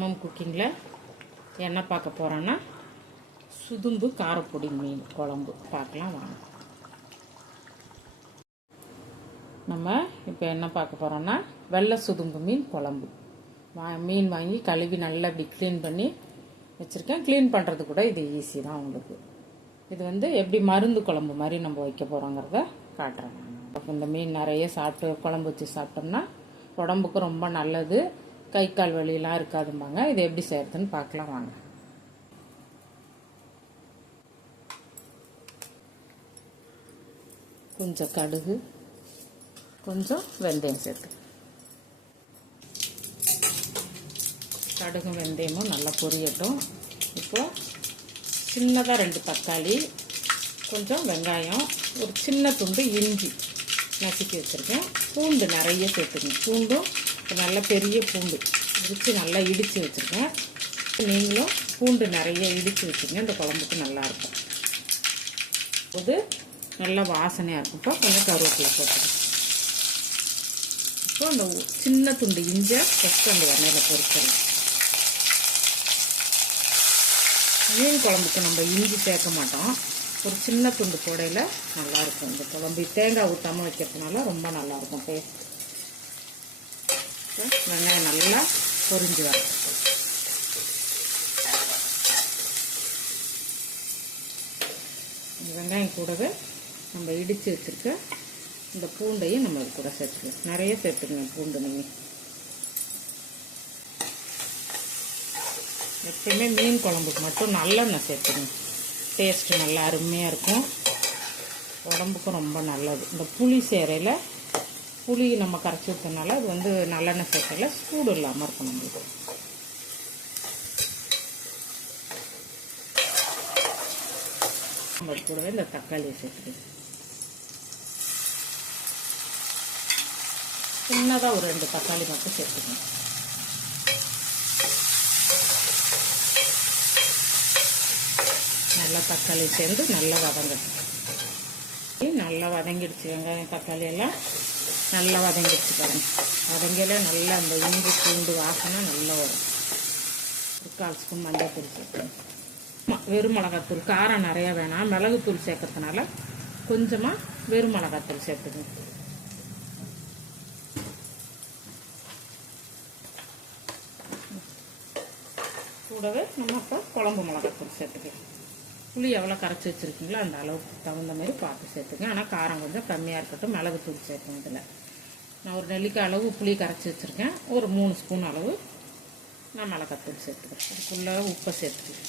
சமம் குக்கிங்கில் என்ன பார்க்க போகிறோன்னா சுதும்பு காரப்பொடி மீன் குழம்பு பார்க்கலாம் வாங்க. நம்ம இப்போ என்ன பார்க்க போகிறோன்னா வெள்ளை சுதும்பு மீன் குழம்பு. மீன் வாங்கி கழுவி நல்லா இப்படி க்ளீன் பண்ணி வச்சுருக்கேன். க்ளீன் பண்ணுறது கூட இது ஈஸி தான் உங்களுக்கு. இது வந்து எப்படி மருந்து குழம்பு மாதிரி நம்ம வைக்க போகிறோங்கிறத காட்டுறேன். இந்த மீன் நிறைய சாப்பிட்டு குழம்பு வச்சு சாப்பிட்டோம்னா உடம்புக்கு ரொம்ப நல்லது. கை கால் வலியெல்லாம் இருக்காதும்பாங்க. இது எப்படி செய்யறதுன்னு பார்க்கலாம் வாங்க. கொஞ்சம் கடுகு, கொஞ்சம் வெந்தயம் சேர்த்து, கடுகு வெந்தயமும் நல்லா பொரியட்டும். இப்போ சின்னதாக 2 தக்காளி, கொஞ்சம் வெங்காயம், ஒரு சின்ன துண்டு இஞ்சி நசுக்கி வச்சுருக்கேன். பூண்டு நிறைய சேர்த்துக்கணும். பூண்டும் நல்ல பெரிய பூண்டு இடித்து நல்லா இடித்து வச்சுருக்கேன். நீங்களும் பூண்டு நிறைய இடித்து வச்சுருங்க. இந்த குழம்புக்கு நல்லாயிருக்கும். இது நல்லா வாசனையாக இருக்கும். இப்போ கொஞ்சம் கருவேப்பிலை போட்டுருக்கேன். இப்போ அந்த சின்ன துண்டு இஞ்சை ஃபஸ்ட்டு அந்த எண்ணெயில் பொரிச்சிடலாம். மீன் குழம்புக்கு நம்ம இஞ்சி சேர்க்க மாட்டோம். ஒரு சின்ன துண்டு போடையில் நல்லாயிருக்கும். இந்த குழம்பு தேங்காய் ஊற்றாமல் வைக்கிறதுனால ரொம்ப நல்லாயிருக்கும் டேஸ்ட். வெங்காயம் நல்லா பொரிஞ்சு வரும். வெங்காயம் கூடவே நம்ம இடித்து வச்சுருக்க இந்த பூண்டையும் நம்ம இது கூட சேர்த்துக்கலாம். நிறைய சேர்த்துக்கணும் பூண்டு. நீங்கள் எப்பயுமே மீன் குழம்புக்கு மட்டும் நல்லெண்ணெய் சேர்த்துக்கணும். டேஸ்ட்டு நல்லா அருமையாக இருக்கும். உடம்புக்கும் ரொம்ப நல்லது. இந்த புளி சேரையில் புளி நம்ம கரைச்சி ஊற்றனால அது வந்து நல்லெண்ணெய் சேர்க்கல சூடு இல்லாமல் இருக்கும் நம்மளுக்கு. நம்ம கூடவே இந்த தக்காளியை சேர்த்துக்கணும். சின்னதாக ஒரு 2 தக்காளி மட்டும் சேர்த்துக்கணும். நல்லா தக்காளி சேர்ந்து நல்லா வதங்கட்டும். நல்லா வதங்கிடுச்சு. வெங்காயம் தக்காளி எல்லாம் நல்லா வதங்கிடுச்சு பாருங்க. வதங்கில நல்லா அந்த இஞ்சி பூண்டு வாசனை நல்லா வரும். ஒரு 1/4 ஸ்பூன் மஞ்சள் தூள் சேர்க்கணும். வெறும் மிளகாத்தூள் காரம் நிறையா வேணாம். மிளகுத்தூள் சேர்க்கறதுனால கொஞ்சமாக வெறும் மிளகாத்தூள் சேர்த்துக்கணும். கூடவே நம்ம இப்போ குழம்பு மிளகாத்தூள் சேர்த்துக்கலாம். புளி எவ்வளோ கரைச்சி வச்சுருக்கீங்களோ அந்த அளவுக்கு தகுந்த மாதிரி பார்த்து சேர்த்துங்க. ஆனால் காரம் கொஞ்சம் கம்மியாக இருக்கட்டும். மிளகுத்தூள் சேர்க்கணும். இதில் நான் ஒரு நெல்லிக்காய் அளவு புளி கரைச்சி வச்சுருக்கேன். ஒரு 3 ஸ்பூன் அளவு நான் மிளகாத்தூள் சேர்த்துக்கிறேன். அதுக்குள்ளே உப்பை சேர்த்துக்கிறேன்.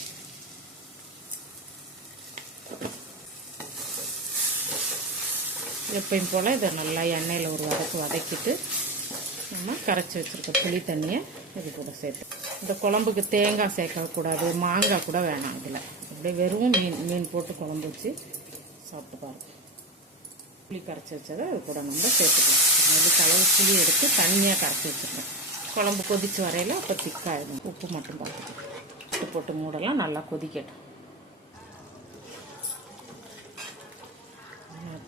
எப்பயும் போல் இதை நல்லா எண்ணெயில் ஒரு வதக்கிட்டு நம்ம கரைச்சி வச்சுருக்க புளி தண்ணியை இது கூட சேர்த்து. இந்த குழம்புக்கு தேங்காய் சேர்க்கக்கூடாது, மாங்காய் கூட வேணாம். இதில் அப்படியே வெறும் மீன் போட்டு குழம்பு வச்சு சாப்பிட்டு பாருங்க. புளி கரைச்சி வச்சதை அது கூட நம்ம சேர்த்துக்கலாம். அதுக்கு அளவு புளி எடுத்து தண்ணியாக கரைச்சி வச்சுருக்கேன். குழம்பு கொதித்து வரையில் அப்போ திக்காகிடும். உப்பு மட்டும் பார்த்துக்கலாம். உப்பு போட்டு மூடலாம். நல்லா கொதிக்கட்டும்.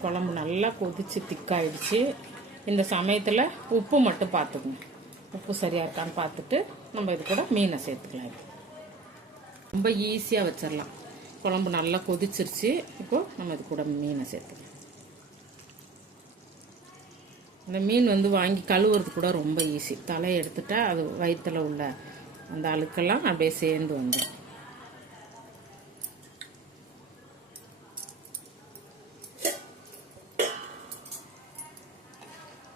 குழம்பு நல்லா கொதித்து திக்காயிடுச்சு. இந்த சமயத்தில் உப்பு மட்டும் பார்த்துக்கணும். உப்பு சரியாக இருக்கான்னு பார்த்துட்டு நம்ம இது கூட மீனை சேர்த்துக்கலாம். ரொம்ப ஈஸியாக வச்சிடலாம். குழம்பு நல்லா கொதிச்சிருச்சு. இப்போது நம்ம இது கூட மீனை சேர்த்துக்கலாம். இந்த மீன் வந்து வாங்கி கழுவுறது கூட ரொம்ப ஈஸி. தலையை எடுத்துட்டா அது வயிற்றில் உள்ள அந்த அழுக்கெல்லாம் அப்படியே சேர்ந்து வந்துடும்.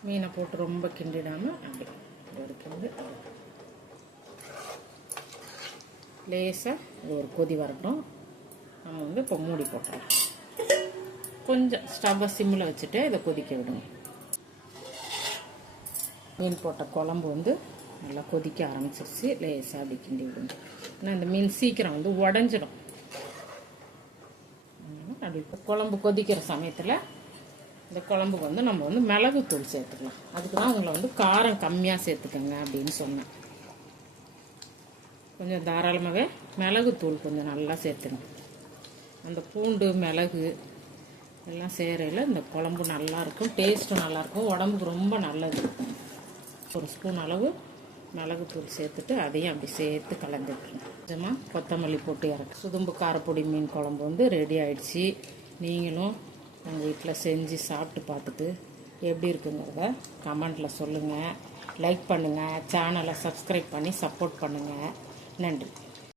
மீனை போட்டு ரொம்ப கிண்டிடாமல் அப்படி எடுக்கிறது. லேசாக ஒரு கொதி வரட்டும். நம்ம வந்து இப்போ மூடி போட்டுறோம். கொஞ்சம் ஸ்டவ்வை சிம்மில் வச்சுட்டு இதை கொதிக்க விடுங்க. மீன் போட்ட குழம்பு வந்து நல்லா கொதிக்க ஆரம்பிச்சிருச்சு. லேசாக அப்படி கிண்டி விடுங்க. ஏன்னா இந்த மீன் சீக்கிரம் வந்து உடஞ்சிடும். அப்படி குழம்பு கொதிக்கிற சமயத்தில் இந்த குழம்புக்கு வந்து நம்ம வந்து மிளகுத்தூள் சேர்த்துக்கலாம். அதுக்கு தான் உங்களை வந்து காரம் கம்மியாக சேர்த்துக்கங்க அப்படின்னு சொன்னேன். கொஞ்சம் தாராளமாகவே மிளகுத்தூள் கொஞ்சம் நல்லா சேர்த்துக்கணும். அந்த பூண்டு மிளகு எல்லாம் சேரையில் இந்த குழம்பு நல்லாயிருக்கும். டேஸ்ட்டும் நல்லாயிருக்கும். உடம்புக்கு ரொம்ப நல்லது. ஒரு ஸ்பூன் அளவு மிளகுத்தூள் சேர்த்துட்டு அதையும் அப்படி சேர்த்து கலந்துட்டுருங்க. கொஞ்சமாக கொத்தமல்லி போட்டு இறக்கு. சுதும்பு காரப்பொடி மீன் குழம்பு வந்து ரெடி ஆயிடுச்சு. நீங்களும் உங்கள் வீட்டில் செஞ்சு சாப்பிட்டு பார்த்துட்டு எப்படி இருக்குங்கிறத கமெண்டில் சொல்லுங்கள். லைக் பண்ணுங்கள், சேனலை சப்ஸ்கிரைப் பண்ணி சப்போர்ட் பண்ணுங்கள். நன்றி.